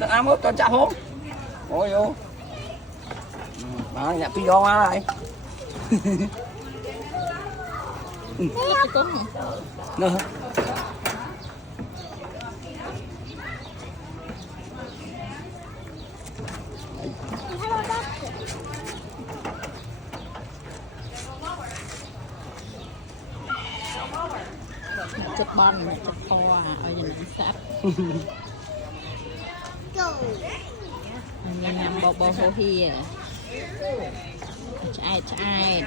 tao ám ướp tao chạm hốp ôi vô mà nhặt phi gió quá lại nữa chất bon mà chất kho ở trên này sắp nghe nằm bò bò hô hi chạy chạy